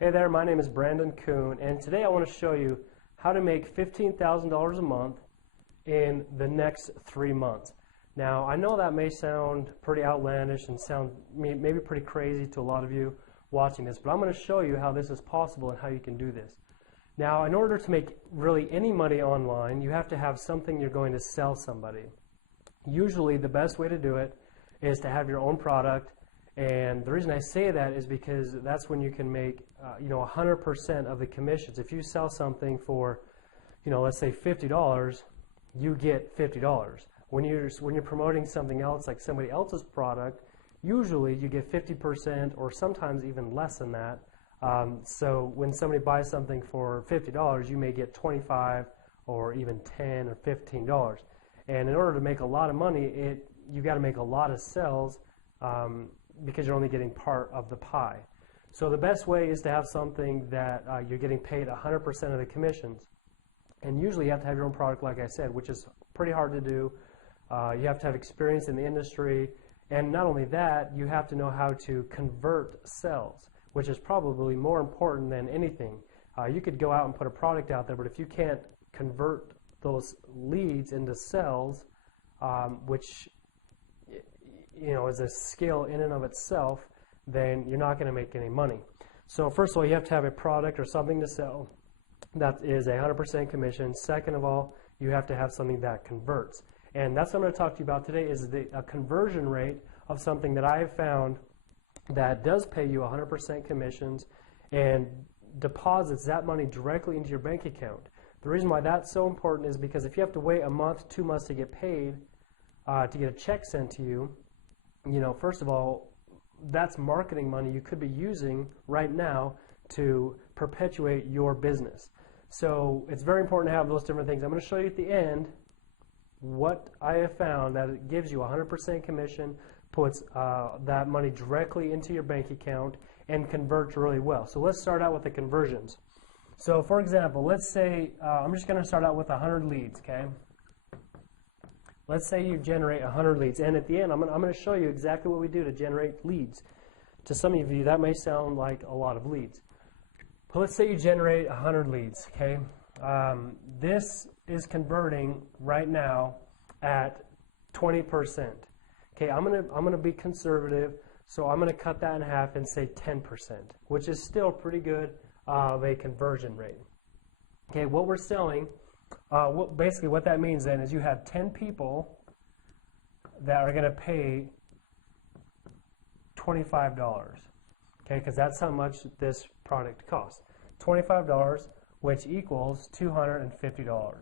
Hey there, my name is Brandon Kuhn, and today I want to show you how to make $15,000 a month in the next 3 months. Now, I know that may sound pretty outlandish and sound maybe pretty crazy to a lot of you watching this, but I'm going to show you how this is possible and how you can do this. Now, in order to make really any money online, you have to have something you're going to sell somebody. Usually, the best way to do it is to have your own product. And the reason I say that is because that's when you can make 100% of the commissions. If you sell something for, let's say $50, you get $50. When you're promoting something else, like somebody else's product, usually you get 50% or sometimes even less than that. So when somebody buys something for $50, you may get $25 or even $10 or $15. And in order to make a lot of money, you got to make a lot of sales. Because you're only getting part of the pie. So the best way is to have something that you're getting paid 100% of the commissions. And usually you have to have your own product, like I said, which is pretty hard to do. You have to have experience in the industry. And not only that, you have to know how to convert sales, which is probably more important than anything. You could go out and put a product out there, but if you can't convert those leads into sales, which is a skill in and of itself, then you're not going to make any money. So first of all, you have to have a product or something to sell that is 100% commission. Second of all, you have to have something that converts. And that's what I'm going to talk to you about today, is a conversion rate of something that I have found that does pay you 100% commissions and deposits that money directly into your bank account. The reason why that's so important is because if you have to wait a month, 2 months to get paid, to get a check sent to you, first of all, that's marketing money you could be using right now to perpetuate your business. So it's very important to have those different things. I'm going to show you at the end what I have found that it gives you 100% commission, puts that money directly into your bank account, and converts really well. So let's start out with the conversions. So for example, let's say I'm just going to start out with 100 leads, okay? Let's say you generate 100 leads, and at the end, I'm going to show you exactly what we do to generate leads. To some of you, that may sound like a lot of leads. But let's say you generate 100 leads, okay? This is converting right now at 20%. Okay, I'm going to be conservative, so I'm going to cut that in half and say 10%, which is still pretty good of a conversion rate. Okay, what we're selling. Basically what that means then is you have 10 people that are going to pay $25, okay, because that's how much this product costs. $25, which equals $250.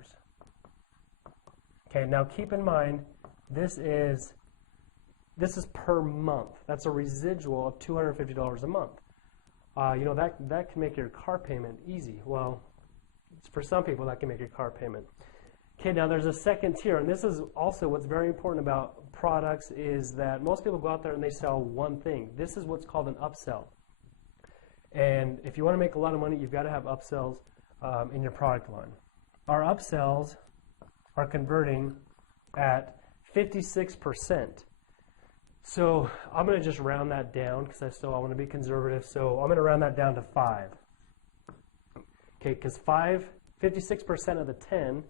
Okay, now keep in mind this is per month. That's a residual of $250 a month. That can make your car payment easy. Well, for some people, that can make your car payment. Okay, now there's a second tier, and this is also what's very important about products is that most people go out there and they sell one thing. This is what's called an upsell. And if you want to make a lot of money, you've got to have upsells in your product line. Our upsells are converting at 56%. So I'm going to just round that down because I want to be conservative. So I'm going to round that down to 5. Okay, because 56% of the 10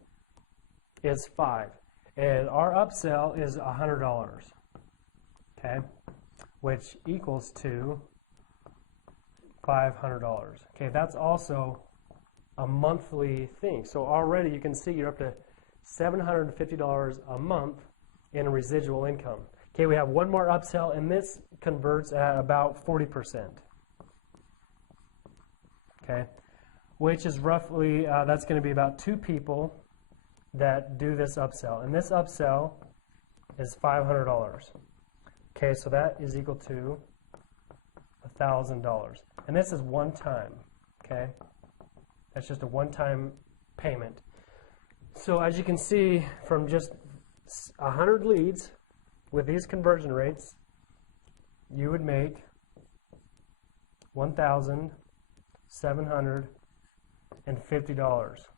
is 5. And our upsell is $100, okay, which equals to $500. Okay, that's also a monthly thing. So already you can see you're up to $750 a month in residual income. Okay, we have one more upsell, and this converts at about 40%. Okay, which is roughly, that's going to be about 2 people that do this upsell. And this upsell is $500. Okay, so that is equal to $1,000. And this is one time, okay? That's just a one-time payment. So as you can see, from just 100 leads with these conversion rates, you would make $1,750.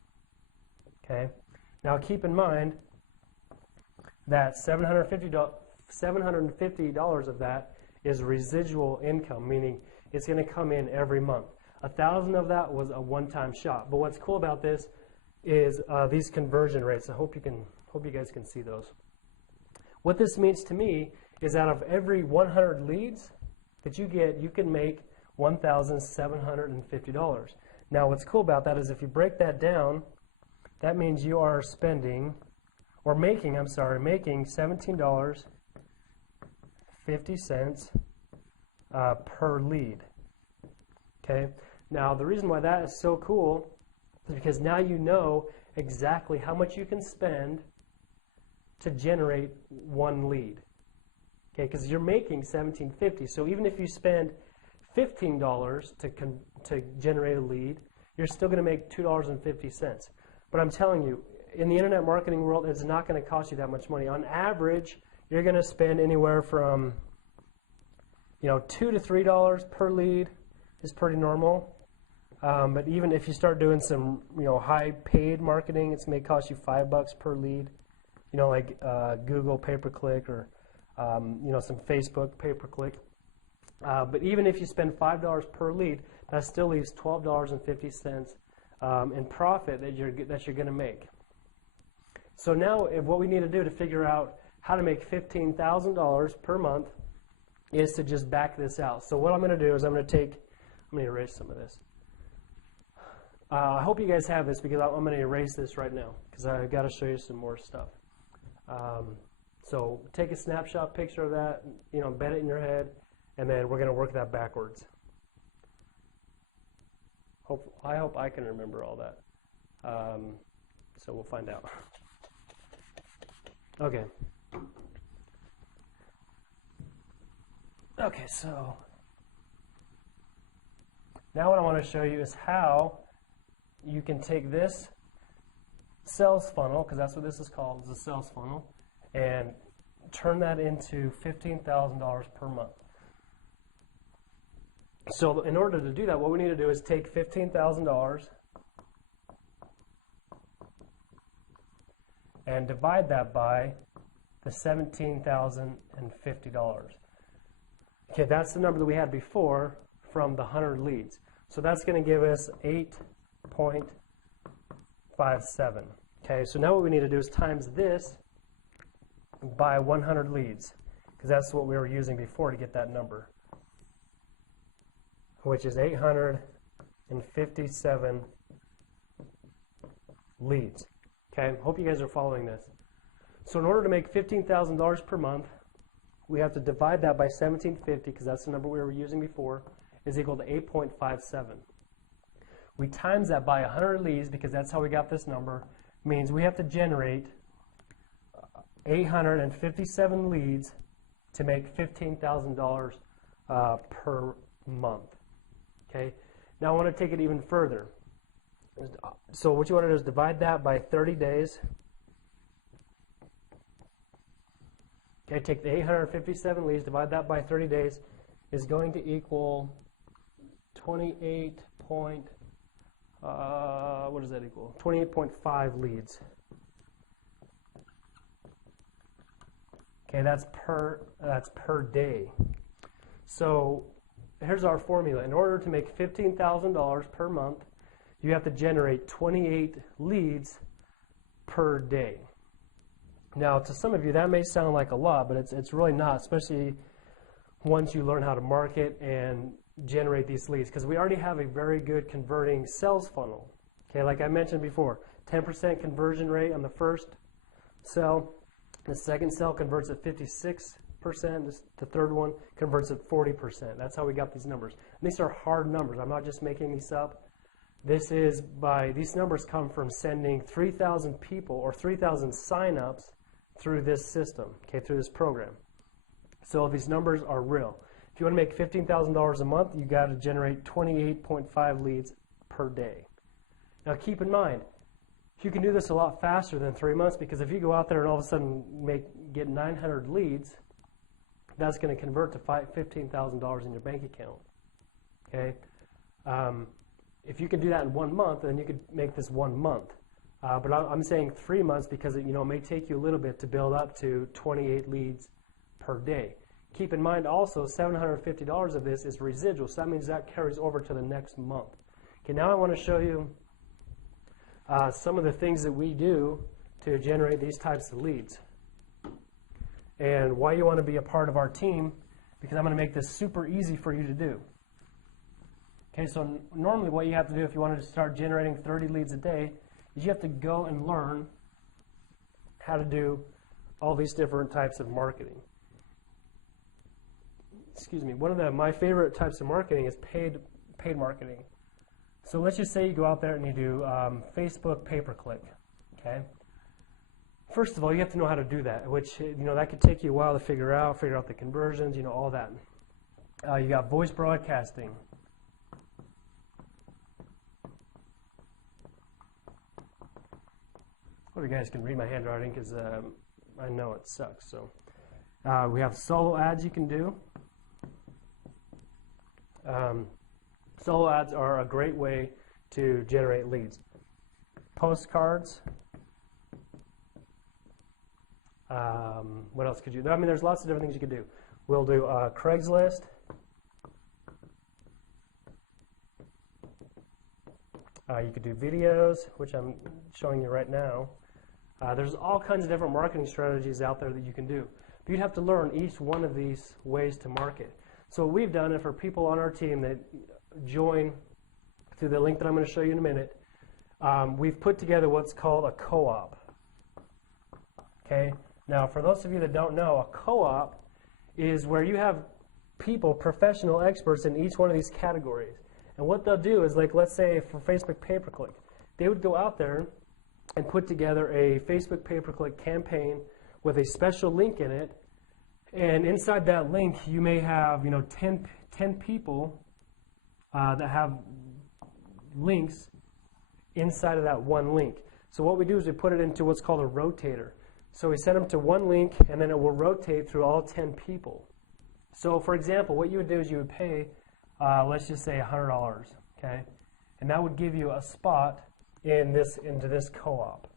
Okay. Now keep in mind that $750 of that is residual income, meaning it's going to come in every month. 1,000 of that was a one-time shot. But what's cool about this is these conversion rates. I hope you guys can see those. What this means to me is out of every 100 leads that you get, you can make $1,750. Now what's cool about that is if you break that down, that means you are spending, or making, making $17.50 per lead. Okay. Now the reason why that is so cool is because now you know exactly how much you can spend to generate one lead. Okay, because you're making $17.50. So even if you spend $15 to generate a lead, you're still going to make $2.50. But I'm telling you, in the internet marketing world, it's not going to cost you that much money. On average, you're going to spend anywhere from $2 to $3 per lead is pretty normal. But even if you start doing some high paid marketing, it may cost you $5 per lead. Like Google pay-per-click or some Facebook pay-per-click. But even if you spend $5 per lead, that still leaves $12.50 in profit that you're going to make. So now what we need to do to figure out how to make $15,000 per month is to just back this out. So what I'm going to do is I'm going to erase some of this. I hope you guys have this because I'm going to erase this right now because I've got to show you some more stuff. So take a snapshot picture of that, embed it in your head, and then we're going to work that backwards. I hope I can remember all that. So we'll find out. Okay. Okay, so now what I want to show you is how you can take this sales funnel, because that's what this is called, is a sales funnel, and turn that into $15,000 per month. So in order to do that, what we need to do is take $15,000 and divide that by the $17,050. Okay, that's the number that we had before from the 100 leads. So that's going to give us 8.57. Okay, so now what we need to do is times this by 100 leads, because that's what we were using before to get that number, which is 857 leads. Okay, hope you guys are following this. So in order to make $15,000 per month, we have to divide that by 1750, because that's the number we were using before, is equal to 8.57. We times that by 100 leads, because that's how we got this number, means we have to generate 857 leads to make $15,000 per month. Okay. Now I want to take it even further. So what you want to do is divide that by 30 days. Okay, take the 857 leads, divide that by 30 days, is going to equal 28 point, what does that equal? 28.5 leads. Okay, that's per day. So here's our formula. In order to make $15,000 per month, you have to generate 28 leads per day. Now, to some of you, that may sound like a lot, but it's really not, especially once you learn how to market and generate these leads, because we already have a very good converting sales funnel. Okay, like I mentioned before, 10% conversion rate on the first sell. The second sell converts at 56%. The third one converts at 40%. That's how we got these numbers. And these are hard numbers. I'm not just making these up. These numbers come from sending 3,000 people or 3,000 signups through this system, okay, through this program. So these numbers are real. If you want to make $15,000 a month, you got to generate 28.5 leads per day. Now keep in mind, you can do this a lot faster than 3 months, because if you go out there and all of a sudden get 900 leads, that's going to convert to $15,000 in your bank account. Okay. If you can do that in 1 month, then you could make this 1 month. But I'm saying 3 months because it may take you a little bit to build up to 28 leads per day. keep in mind also $750 of this is residual, so that means that carries over to the next month. Okay, now I want to show you some of the things that we do to generate these types of leads and why you want to be a part of our team, because I'm going to make this super easy for you to do. Okay, so normally what you have to do if you wanted to start generating 30 leads a day is you have to go and learn how to do all these different types of marketing. Excuse me, one of my favorite types of marketing is paid marketing. So let's just say you go out there and you do Facebook pay-per-click, okay? First of all, you have to know how to do that, which, that could take you a while to figure out the conversions, all that. You got voice broadcasting. Hope you guys can read my handwriting because I know it sucks. So we have solo ads you can do. Solo ads are a great way to generate leads. Postcards. What else could you do? I mean, there's lots of different things you could do. We'll do Craigslist. You could do videos, which I'm showing you right now. There's all kinds of different marketing strategies out there that you can do. But you'd have to learn each one of these ways to market. So what we've done, and for people on our team that join through the link that I'm going to show you in a minute, we've put together what's called a co-op. Okay? Now, for those of you that don't know, a co-op is where you have people, professional experts in each one of these categories. And what they'll do is, like, let's say for Facebook pay-per-click, they would go out there and put together a Facebook pay-per-click campaign with a special link in it. And inside that link, you may have 10 people that have links inside of that one link. So what we do is we put it into what's called a rotator. So we send them to one link, and then it will rotate through all 10 people. So for example, what you would do is you would pay, let's just say $100, okay? And that would give you a spot into this co-op,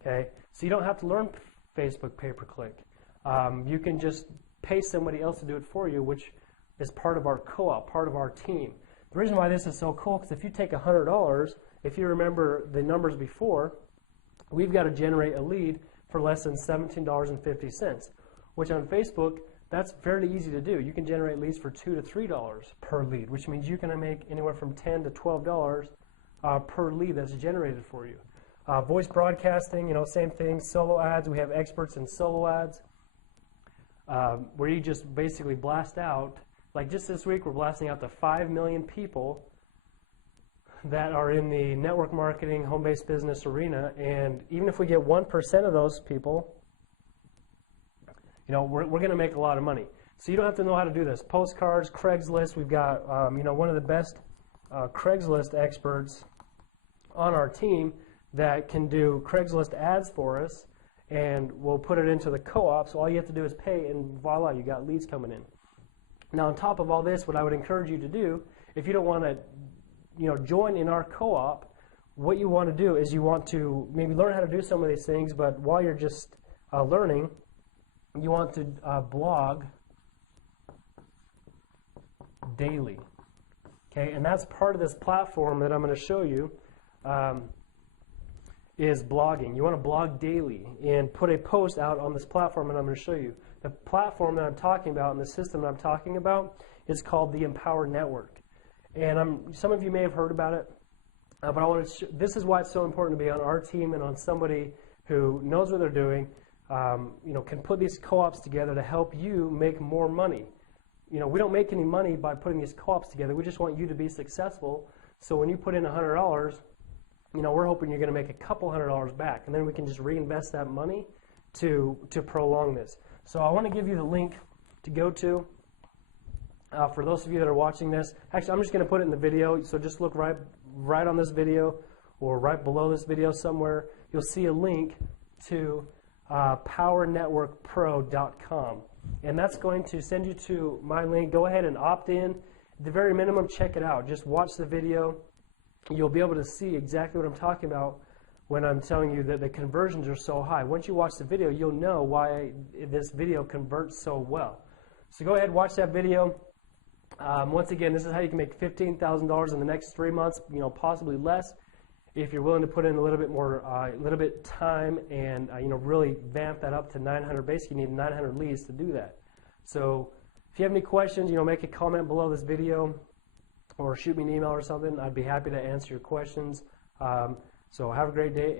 okay? So you don't have to learn Facebook pay-per-click. You can just pay somebody else to do it for you, which is part of our co-op, part of our team. The reason why this is so cool is if you take $100, if you remember the numbers before, we've got to generate a lead for less than $17.50, which on Facebook, that's fairly easy to do. You can generate leads for $2 to $3 per lead, which means you can make anywhere from $10 to $12 per lead that's generated for you. Voice broadcasting, same thing. Solo ads, we have experts in solo ads, where you just basically blast out. Like just this week, we're blasting out to 5 million people that are in the network marketing, home-based business arena, and even if we get 1% of those people, we're going to make a lot of money. So you don't have to know how to do this. Postcards, Craigslist, we've got one of the best Craigslist experts on our team that can do Craigslist ads for us, and we'll put it into the co-op, so all you have to do is pay, and voila, you got leads coming in. Now on top of all this, what I would encourage you to do, if you don't want to join in our co-op, what you want to do is you want to maybe learn how to do some of these things, but while you're just learning, you want to blog daily. Okay, and that's part of this platform that I'm going to show you is blogging. You want to blog daily and put a post out on this platform, and I'm going to show you. The platform that I'm talking about and the system that I'm talking about is called the Empower Network. And some of you may have heard about it, but I want to. This is why it's so important to be on our team and on somebody who knows what they're doing. Can put these co-ops together to help you make more money. We don't make any money by putting these co-ops together. We just want you to be successful. So when you put in $100, we're hoping you're going to make a couple $100 back, and then we can just reinvest that money to prolong this. So I want to give you the link to go to. For those of you that are watching this, actually I'm just going to put it in the video, so just look right on this video or right below this video somewhere. You'll see a link to powernetworkpro.com, and that's going to send you to my link. Go ahead and opt in. At the very minimum, check it out. Just watch the video. You'll be able to see exactly what I'm talking about when I'm telling you that the conversions are so high. Once you watch the video, you'll know why this video converts so well. So go ahead, watch that video. Once again, this is how you can make $15,000 in the next 3 months, possibly less, if you're willing to put in a little bit more, time and really vamp that up to 900. Basically, you need 900 leads to do that. So if you have any questions, make a comment below this video or shoot me an email or something. I'd be happy to answer your questions. So have a great day.